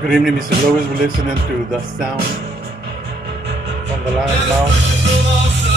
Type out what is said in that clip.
Good evening, Mr. Lewis. We're listening to The Sound from the Lion's Mouth.